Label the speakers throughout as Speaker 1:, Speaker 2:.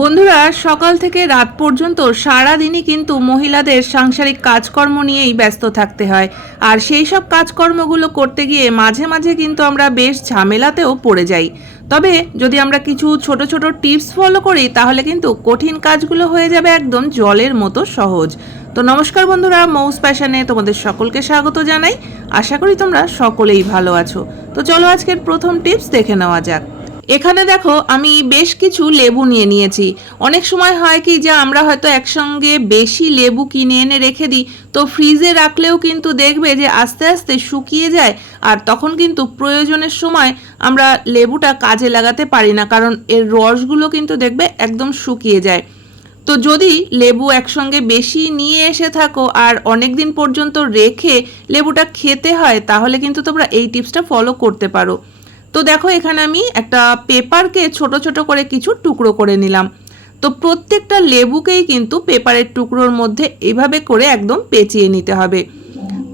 Speaker 1: বন্ধুরা, সকাল থেকে রাত পর্যন্ত সারা দিনই কিন্তু মহিলাদের সাংসারিক কাজকর্ম নিয়েই ব্যস্ত থাকতে হয়। আর সেই সব কাজকর্মগুলো করতে গিয়ে মাঝে মাঝে কিন্তু আমরা বেশ ঝামেলাতেও পড়ে যাই। তবে যদি আমরা কিছু ছোট ছোট টিপস ফলো করি, তাহলে কিন্তু কঠিন কাজগুলো হয়ে যাবে একদম জলের মতো সহজ। তো নমস্কার বন্ধুরা, মৌস প্যাশনে তোমাদের সকলকে স্বাগত জানাই। আশা করি তোমরা সকলেই ভালো আছো। তো চলো আজকের প্রথম টিপস দেখে নেওয়া যাক। এখানে দেখো, আমি বেশ কিছু লেবু নিয়ে নিয়েছি। অনেক সময় হয় কি যে, আমরা হয়তো একসঙ্গে বেশি লেবু কিনে এনে রেখে দিই, তো ফ্রিজে রাখলেও কিন্তু দেখবে যে, আস্তে আস্তে শুকিয়ে যায় আর তখন কিন্তু প্রয়োজনের সময় আমরা লেবুটা কাজে লাগাতে পারি না, কারণ এর রসগুলো কিন্তু দেখবে একদম শুকিয়ে যায়। তো যদি লেবু একসঙ্গে বেশি নিয়ে এসে থাকো আর অনেক দিন পর্যন্ত রেখে লেবুটা খেতে হয়, তাহলে কিন্তু তোমরা এই টিপসটা ফলো করতে পারো। তো দেখো এখানে আমি একটা পেপারকে ছোট ছোট করে কিছু টুকরো করে নিলাম। তো প্রত্যেকটা লেবুকেই কিন্তু পেপারের টুকরোর মধ্যে এইভাবে করে একদম পেঁচিয়ে নিতে হবে।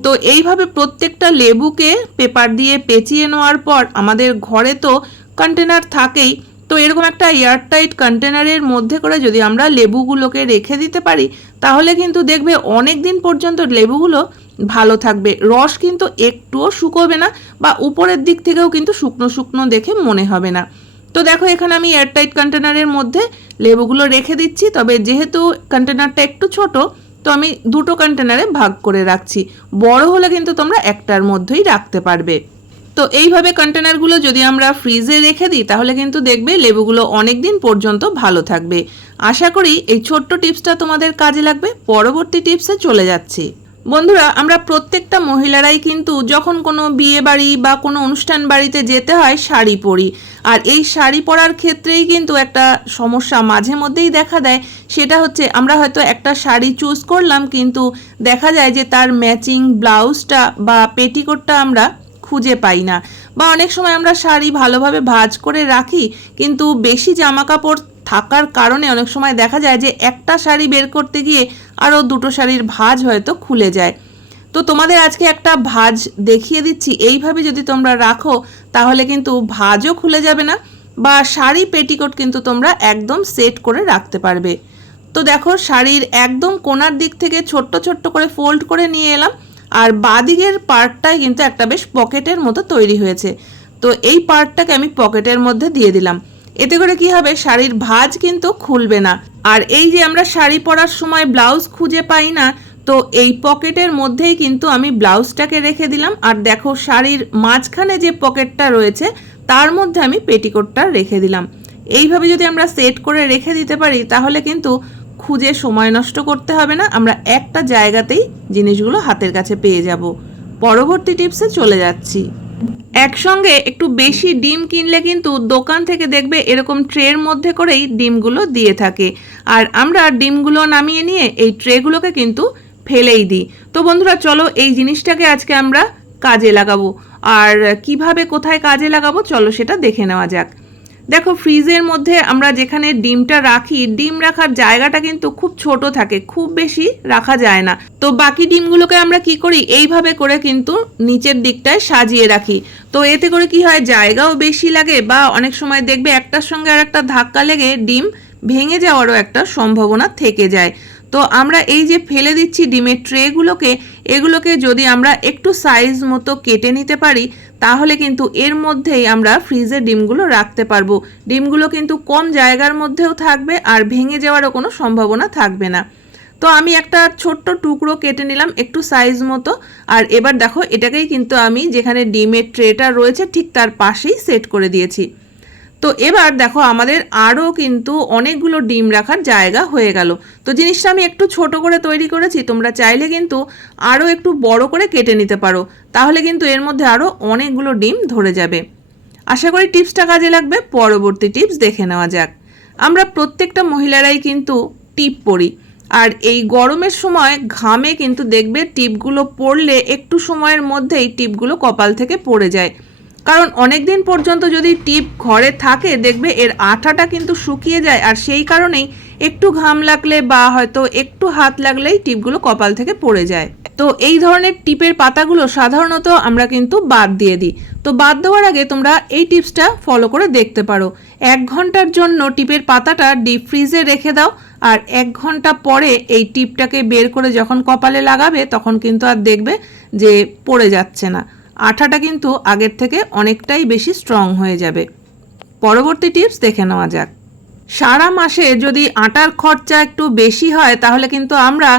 Speaker 1: তো এইভাবে প্রত্যেকটা লেবুকে পেপার দিয়ে পেঁচিয়ে নেওয়ার পর আমাদের ঘরে তো কন্টেনার থাকেই, তো এরকম একটা এয়ারটাইট কন্টেনারের মধ্যে করে যদি আমরা লেবুগুলোকে রেখে দিতে পারি, তাহলে কিন্তু দেখবে অনেক দিন পর্যন্ত লেবুগুলো ভালো থাকবে। রস কিন্তু একটুও শুকোবে না বা উপরের দিক থেকেও কিন্তু শুকনো শুকনো দেখে মনে হবে না। তো দেখো এখানে আমি এয়ারটাইট কন্টেনারের মধ্যে লেবুগুলো রেখে দিচ্ছি, তবে যেহেতু কন্টেনারটা একটু ছোট, তো আমি দুটো কন্টেনারে ভাগ করে রাখছি। বড় হলে কিন্তু তোমরা একটার মধ্যেই রাখতে পারবে। তো এইভাবে কন্টেনারগুলো যদি আমরা ফ্রিজে রেখে দিই, তাহলে কিন্তু দেখবে লেবুগুলো অনেক দিন পর্যন্ত ভালো থাকবে। আশা করি এই ছোট্ট টিপসটা তোমাদের কাজে লাগবে। পরবর্তী টিপসে চলে যাচ্ছি। বন্ধুরা, আমরা প্রত্যেকটা মহিলারাই কিন্তু যখন কোনো বিয়ে বাড়ি বা কোনো অনুষ্ঠান বাড়িতে যেতে হয়, শাড়ি পরি। আর এই শাড়ি পরার ক্ষেত্রেই কিন্তু একটা সমস্যা মাঝে মধ্যেই দেখা দেয়। সেটা হচ্ছে, আমরা হয়তো একটা শাড়ি চুজ করলাম, কিন্তু দেখা যায় যে তার ম্যাচিং ব্লাউজটা বা পেটিকোটটা আমরা খুঁজে পাই না। বা অনেক সময় আমরা শাড়ি ভালোভাবে ভাজ করে রাখি, কিন্তু বেশি জামা কাপড় থাকার কারণে অনেক সময় দেখা যায় যে একটা শাড়ি বের করতে গিয়ে আরও দুটো শাড়ির ভাঁজ হয়তো খুলে যায়। তো তোমাদের আজকে একটা ভাজ দেখিয়ে দিচ্ছি। এইভাবে যদি তোমরা রাখো, তাহলে কিন্তু ভাজও খুলে যাবে না বা শাড়ি পেটিকোট কিন্তু তোমরা একদম সেট করে রাখতে পারবে। তো দেখো, শাড়ির একদম কোনার দিক থেকে ছোট্ট ছোট্ট করে ফোল্ড করে নিয়ে এলাম। আর বাদিকের পার্টটাই কিন্তু একটা বেশ পকেটের মতো তৈরি হয়েছে। তো এই পার্টটাকে আমি পকেটের মধ্যে দিয়ে দিলাম। এতে করে কি হবে? শাড়ির ভাঁজ কিন্তু খুলবে না। আর এই যে আমরা শাড়ি পরার সময় ব্লাউজ খুঁজে পাই না, তো এই পকেটের মধ্যেই কিন্তু আমি ব্লাউজটাকে রেখে দিলাম। আর দেখো শাড়ির মাঝখানে যে পকেটটা রয়েছে, তার মধ্যে আমি পেটিকোটটা রেখে দিলাম। এইভাবে যদি আমরা সেট করে রেখে দিতে পারি, তাহলে কিন্তু খুঁজে সময় নষ্ট করতে হবে না। আমরা একটা জায়গাতেই জিনিসগুলো হাতের কাছে পেয়ে যাব। পরবর্তী টিপসে চলে যাচ্ছি। একসঙ্গে একটু বেশি ডিম কিনলে কিন্তু দোকান থেকে দেখবে এরকম ট্রের মধ্যে করেই ডিমগুলো দিয়ে থাকে। আর আমরা ডিমগুলো নামিয়ে নিয়ে এই ট্রেগুলোকে কিন্তু ফেলেই দিই। তো বন্ধুরা, চলো এই জিনিসটাকে আজকে আমরা কাজে লাগাবো। আর কীভাবে কোথায় কাজে লাগাবো, চলো সেটা দেখে নেওয়া যাক। দেখো ফ্রিজের মধ্যে আমরা যেখানে ডিমটা রাখি, ডিম রাখার জায়গাটা কিন্তু খুব ছোট থাকে, খুব বেশি রাখা যায় না। তো বাকি ডিমগুলোকে আমরা কি করি? এইভাবে করে কিন্তু নিচের দিকটায় সাজিয়ে রাখি। তো এতে করে কি হয়? জায়গাও বেশি লাগে বা অনেক সময় দেখবে একটার সঙ্গে আর একটা ধাক্কা লেগে ডিম ভেঙে যাওয়ারও একটা সম্ভাবনা থেকে যায়। তো আমরা এই যে ফেলে দিচ্ছি ডিমের ট্রেগুলোকে, এগুলোকে যদি আমরা একটু সাইজ মতো কেটে নিতে পারি, তাহলে কিন্তু এর মধ্যেই আমরা ফ্রিজে ডিমগুলো রাখতে পারব। ডিমগুলো কিন্তু কম জায়গার মধ্যেও থাকবে আর ভেঙে যাওয়ারও কোনো সম্ভাবনা থাকবে না। তো আমি একটা ছোট্ট টুকরো কেটে নিলাম একটু সাইজ মতো। আর এবার দেখো, এটাকেই কিন্তু আমি যেখানে ডিমের ট্রেটা রয়েছে ঠিক তার পাশেই সেট করে দিয়েছি। তো এবার দেখো আমাদের আরও কিন্তু অনেকগুলো ডিম রাখার জায়গা হয়ে গেল। তো জিনিসটা আমি একটু ছোট করে তৈরি করেছি, তোমরা চাইলে কিন্তু আরও একটু বড় করে কেটে নিতে পারো। তাহলে কিন্তু এর মধ্যে আরও অনেকগুলো ডিম ধরে যাবে। আশা করি টিপসটা কাজে লাগবে, পরবর্তী টিপস দেখে নেওয়া যাক। আমরা প্রত্যেকটা মহিলারাই কিন্তু টিপ পরি, আর এই গরমের সময় ঘামে কিন্তু দেখবে টিপগুলো পড়লে একটু সময়ের মধ্যেই টিপগুলো কপাল থেকে পড়ে যায়। কারণ অনেক দিন পর্যন্ত যদি টিপ ঘরে থাকে, দেখবে এর আঠাটা কিন্তু শুকিয়ে যায়। আর সেই কারণেই একটু ঘাম লাগলে বা হয়তো একটু হাত লাগলেই টিপগুলো কপাল থেকে পড়ে যায়। তো এই ধরনের টিপের পাতাগুলো সাধারণত আমরা কিন্তু বাদ দিয়ে দিই। তো বাদ দেওয়ার আগে তোমরা এই টিপসটা ফলো করে দেখতে পারো। এক ঘণ্টার জন্য টিপের পাতাটা ডিপ ফ্রিজে রেখে দাও আর এক ঘণ্টা পরে এই টিপটাকে বের করে যখন কপালে লাগাবে, তখন কিন্তু আর দেখবে যে পড়ে যাচ্ছে না। আঠাটা কিন্তু আগের থেকে অনেকটাই বেশি স্ট্রং হয়ে যাবে। পরবর্তী টিপস দেখে নেওয়া যাক। সারা মাসে যদি আটার খরচা একটু বেশি হয়, তাহলে কিন্তু আমরা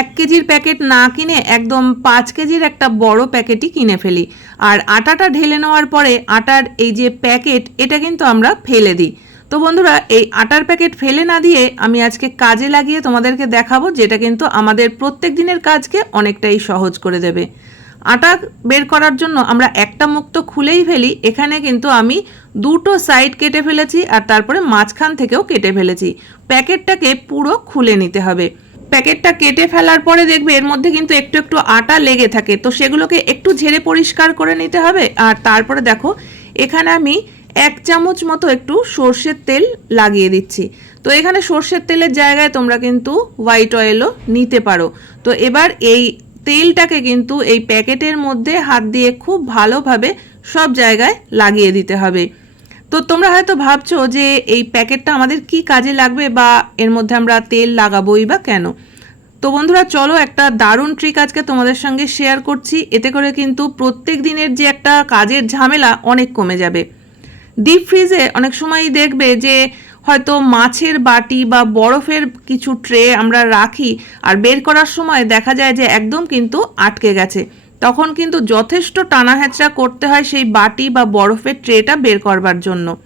Speaker 1: এক কেজির প্যাকেট না কিনে একদম পাঁচ কেজির একটা বড় প্যাকেটই কিনে ফেলি। আর আটাটা ঢেলে নেওয়ার পরে আটার এই যে প্যাকেট এটা কিন্তু আমরা ফেলে দিই। তো বন্ধুরা, এই আটার প্যাকেট ফেলে না দিয়ে আমি আজকে কাজে লাগিয়ে তোমাদেরকে দেখাবো, যেটা কিন্তু আমাদের প্রত্যেক দিনের কাজকে অনেকটাই সহজ করে দেবে। আটা বের করার জন্য আমরা একটা মুখ তো খুলেই ফেলি। এখানে কিন্তু আমি দুটো সাইড কেটে ফেলেছি আর তারপরে মাঝখান থেকেও কেটে ফেলেছি। প্যাকেটটাকে পুরো খুলে নিতে হবে। প্যাকেটটা কেটে ফেলার পরে দেখবে এর মধ্যে কিন্তু একটু একটু আটা লেগে থাকে। তো সেগুলোকে একটু ঝেড়ে পরিষ্কার করে নিতে হবে। আর তারপরে দেখো, এখানে আমি এক চামচ মতো একটু সর্ষের তেল লাগিয়ে দিচ্ছি। তো এখানে সর্ষের তেলের জায়গায় তোমরা কিন্তু হোয়াইট অয়েলও নিতে পারো। তো এবার এই তেলটাকে কিন্তু এই প্যাকেটের মধ্যে হাত দিয়ে খুব ভালোভাবে সব জায়গায় লাগিয়ে দিতে হবে। তো তোমরা হয়তো ভাবছ যে এই প্যাকেটটা আমাদের কি কাজে লাগবে বা এর মধ্যে আমরা তেল লাগাবোই বা কেন? তো বন্ধুরা, চলো একটা দারুণ ট্রিক আজকে তোমাদের সঙ্গে শেয়ার করছি। এতে করে কিন্তু প্রত্যেক দিনের যে একটা কাজের ঝামেলা অনেক কমে যাবে। ডিপ ফ্রিজে অনেক সময়ই দেখবে যে হয়তো মাছের বাটি বা বরফের কিছু ট্রে আমরা রাখি আর বের করার সময় দেখা যায় যে একদম কিন্তু আটকে গেছে। তখন কিন্তু যথেষ্ট টানা করতে হয় সেই বাটি বা বরফের ট্রেটা বের করবার জন্য।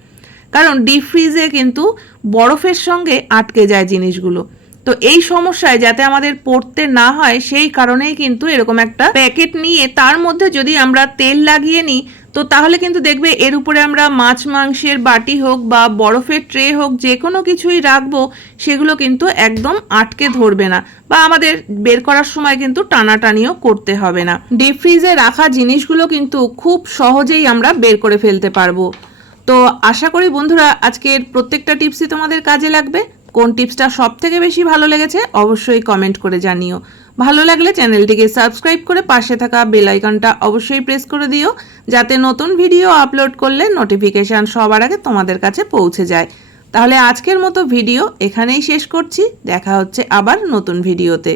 Speaker 1: কারণ ডিপ ফ্রিজে কিন্তু বরফের সঙ্গে আটকে যায় জিনিসগুলো। তো এই সমস্যায় যাতে আমাদের পড়তে না হয়, সেই কারণেই কিন্তু এরকম একটা প্যাকেট নিয়ে তার মধ্যে যদি আমরা তেল লাগিয়ে নিই, তো তাহলে কিন্তু দেখবে এর উপরে আমরা মাছ, মাংসের বাটি হোক বা বরফের ট্রে হোক, যে কোনো কিছুই রাখব, সেগুলো কিন্তু একদম আটকে ধরবে না বা আমাদের বের করার সময় কিন্তু টানাটানিও করতে হবে না। ডিপ ফ্রিজে রাখা জিনিসগুলো কিন্তু খুব সহজেই আমরা বের করে ফেলতে পারব। তো আশা করি বন্ধুরা, আজকের প্রত্যেকটা টিপসই তোমাদের কাজে লাগবে। কোন টিপসটা সব থেকে বেশি ভালো লেগেছে অবশ্যই কমেন্ট করে জানিও। ভালো লাগলে চ্যানেলটিকে সাবস্ক্রাইব করে পাশে থাকা বেল আইকনটা অবশ্যই প্রেস করে দিও, যাতে নতুন ভিডিও আপলোড করলে নোটিফিকেশান সবার আগে তোমাদের কাছে পৌঁছে যায়। তাহলে আজকের মতো ভিডিও এখানেই শেষ করছি, দেখা হচ্ছে আবার নতুন ভিডিওতে